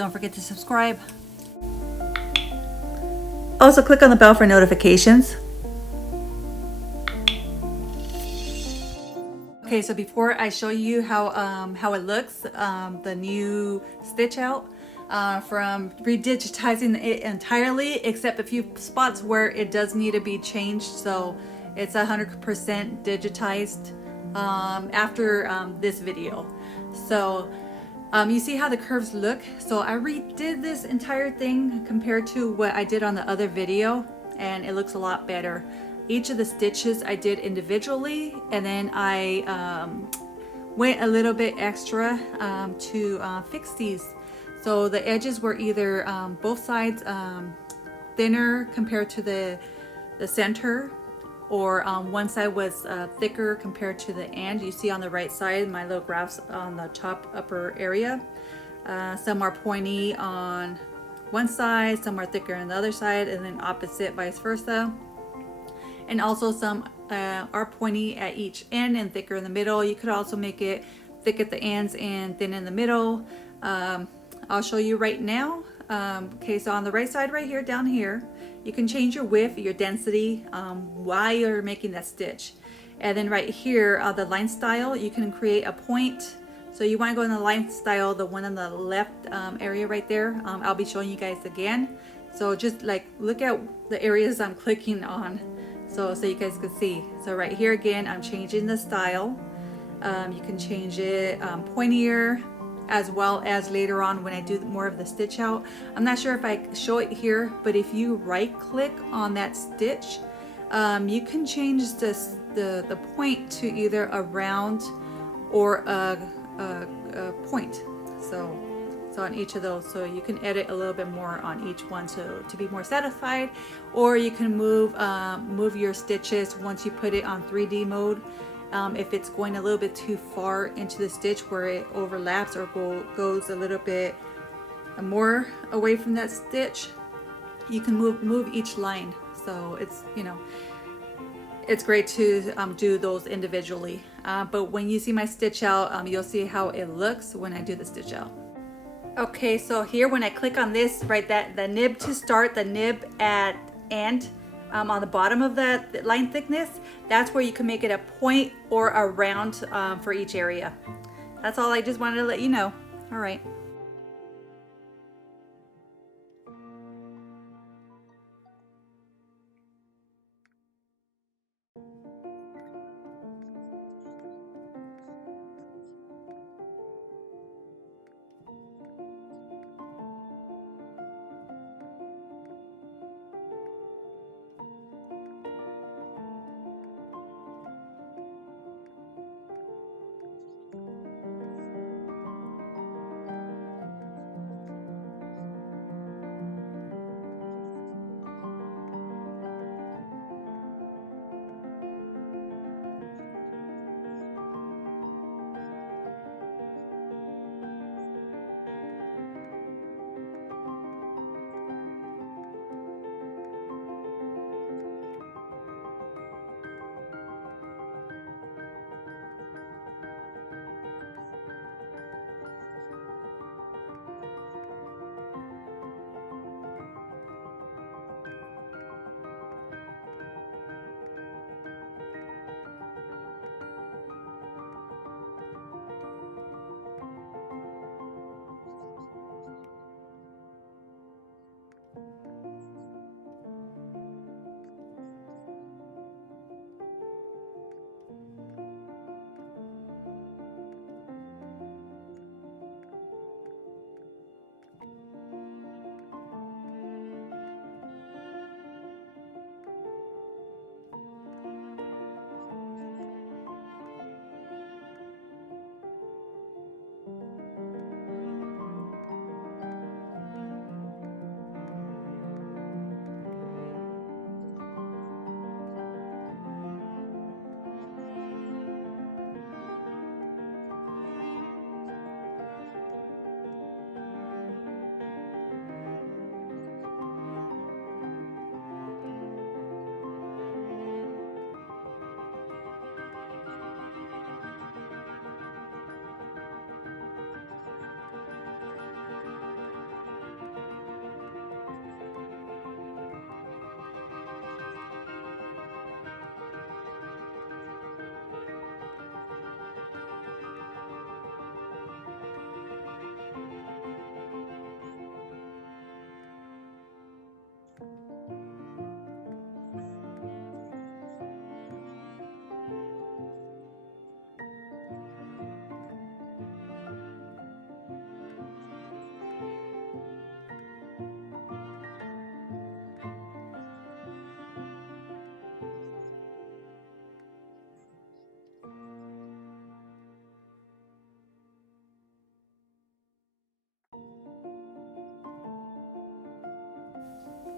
Don't forget to subscribe. Also click on the bell for notifications. Okay, so before I show you how it looks, the new stitch out from redigitizing it entirely, except a few spots where it does need to be changed. So it's 100% digitized after this video. So you see how the curves look? So I redid this entire thing compared to what I did on the other video, and it looks a lot better. Each of the stitches I did individually, and then I went a little bit extra to fix these. So the edges were either both sides thinner compared to the center, or one side was thicker compared to the end. You see on the right side my little graphs on the top upper area. Some are pointy on one side, some are thicker on the other side, and then opposite, vice versa. And also some are pointy at each end and thicker in the middle. You could also make it thick at the ends and thin in the middle. I'll show you right now. Okay, so on the right side right here, down here, you can change your width, your density while you're making that stitch. And then right here, the line style, you can create a point. So you want to go in the line style, the one on the left area right there. I'll be showing you guys again. So just like look at the areas I'm clicking on. So you guys can see. So right here again, I'm changing the style. You can change it pointier, as well as later on when I do more of the stitch out. I'm not sure if I show it here, but if you right click on that stitch, you can change the point to either a round or a point. So on each of those, so you can edit a little bit more on each one to be more satisfied, or you can move your stitches once you put it on 3D mode. If it's going a little bit too far into the stitch where it overlaps or goes a little bit more away from that stitch, you can move each line. So it's, you know, it's great to do those individually. But when you see my stitch out, you'll see how it looks when I do the stitch out. Okay, so here when I click on this, right, that the nib to start, the nib at end, on the bottom of that line thickness, that's where you can make it a point or a round for each area. That's all. I just wanted to let you know. All right.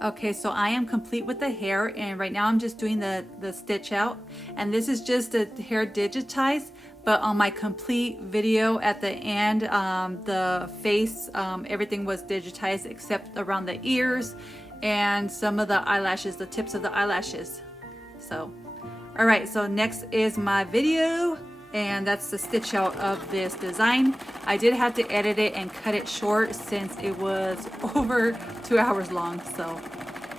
Okay, so I am complete with the hair, and right now I'm just doing the stitch out, and this is just the hair digitized, but on my complete video at the end, the face, everything was digitized except around the ears and some of the eyelashes, the tips of the eyelashes. So, all right, so next is my video, and that's the stitch out of this design. I did have to edit it and cut it short since it was over 2 hours long. So,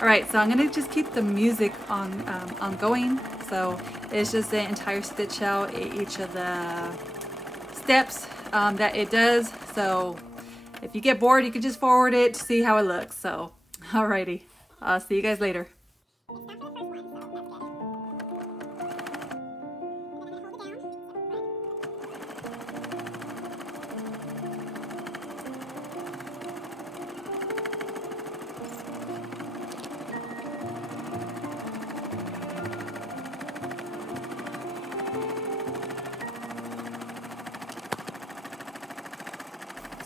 all right, so I'm gonna just keep the music on going. So it's just the entire stitch out, each of the steps that it does. So if you get bored, you can just forward it to see how it looks. So, alrighty, I'll see you guys later.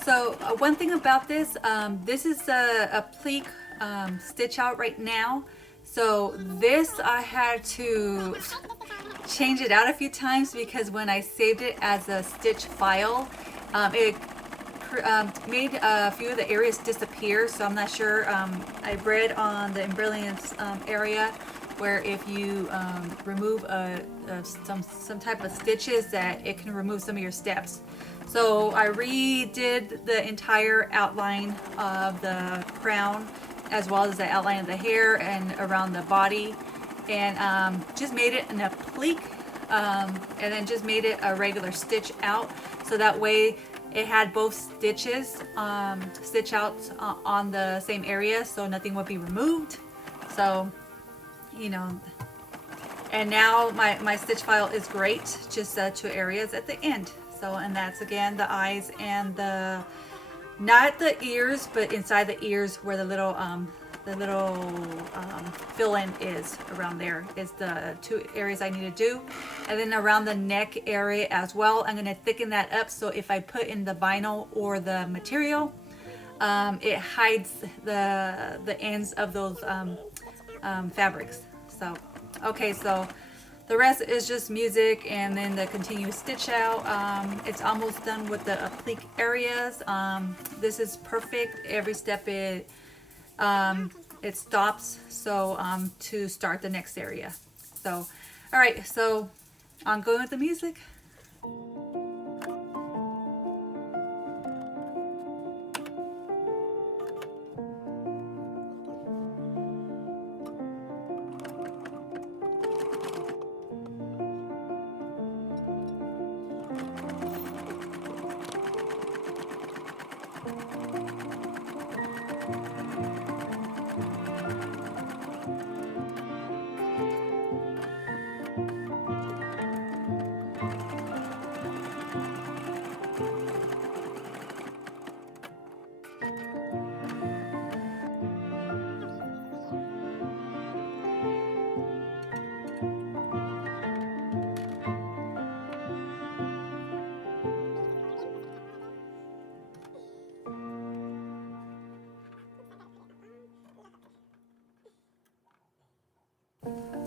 So one thing about this, this is a applique stitch out right now. So this I had to change it out a few times because when I saved it as a stitch file, it made a few of the areas disappear. So I'm not sure. I read on the Embrilliance area where if you remove some type of stitches, that it can remove some of your steps. So I redid the entire outline of the crown as well as the outline of the hair and around the body, and just made it an applique, and then just made it a regular stitch out, so that way it had both stitches, stitch outs on the same area, so nothing would be removed. So, you know, and now my stitch file is great, just 2 areas at the end. So, and that's again the eyes and the, not the ears, but inside the ears where the little fill-in is. Around there is the 2 areas I need to do, and then around the neck area as well. I'm going to thicken that up, so if I put in the vinyl or the material, it hides the ends of those fabrics. So, okay, so the rest is just music and then the continuous stitch out. It's almost done with the applique areas. This is perfect. Every step it stops, so to start the next area. So, all right, so I'm going with the music.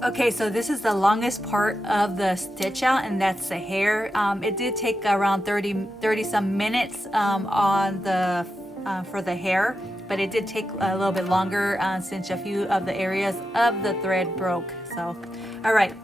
Okay, so this is the longest part of the stitch out, and that's the hair. It did take around 30 some minutes on the for the hair, but it did take a little bit longer since a few of the areas of the thread broke. So, all right.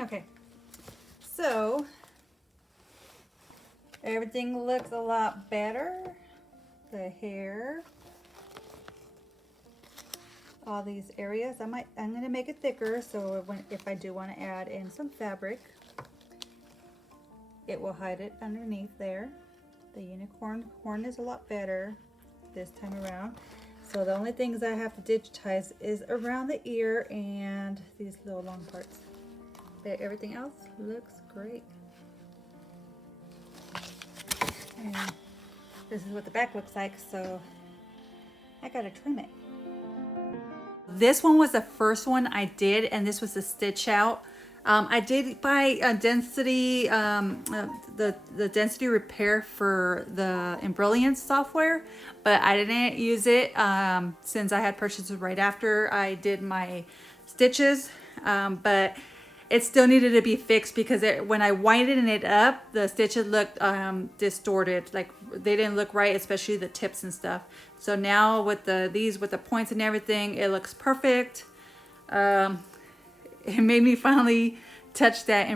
Okay, so everything looks a lot better. The hair, all these areas. I'm gonna make it thicker, so if I do want to add in some fabric, it will hide it underneath there. The unicorn horn is a lot better this time around. So the only things I have to digitize is around the ear and these little long parts. But everything else looks great. And this is what the back looks like, so I gotta trim it. This one was the first one I did, and this was a stitch out. I did buy a density, the density repair for the Embrilliance software, but I didn't use it since I had purchased it right after I did my stitches. But it still needed to be fixed because when I widened it up, the stitches looked distorted. Like they didn't look right, especially the tips and stuff. So now with these with the points and everything, it looks perfect. It made me finally touch that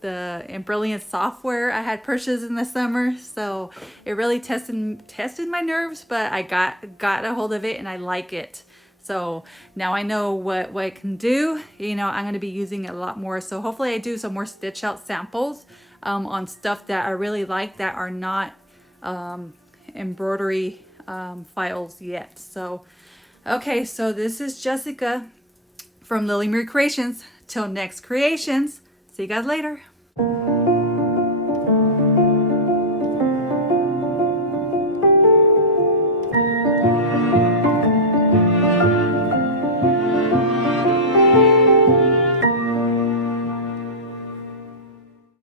the Embrilliance software I had purchased in the summer. So it really tested my nerves, but I got a hold of it and I like it. So now I know what it can do. You know, I'm going to be using it a lot more. So hopefully I do some more stitch out samples on stuff that I really like that are not embroidery files yet. So, okay, so this is Jessica from Lily Marie Creations. Till next creations. See you guys later.